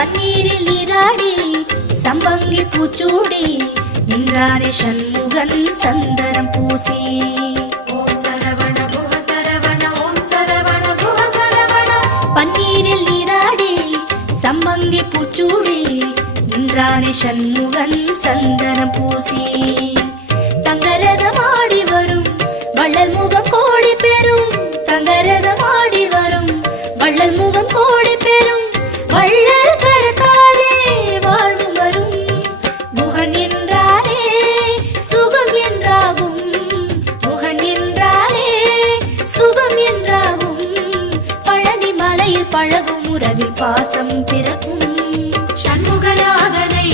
பன்னீரில் நீராடி சம்பங்கி பூச்சூடி நின்றானே சண்முகன் சந்தனம் பூசி. ஓம் சரவண குஹ சரவண ஓம் சரவண குஹ சரவண. பன்னீரில் நீராடி சம்பங்கி பூச்சூடி நின்றானே சண்முகன் சந்தனம் பூசி. தங்கரதமாடி வரும் வள்ளல் முகம் கோடி பெறும். தங்கரதமாடி வரும் வள்ளல் முகம் கோடி பெறும். வள்ளல் கரத்தாலே வாழ்வு வரும். குஹன் என்றாலே சுகம் என்றாகும். குஹன் என்றாலே சுகம் என்றாகும். பழனி மலையில் பழகும் உறவில் பாசம் பிறக்கும். சண்முகநாதனை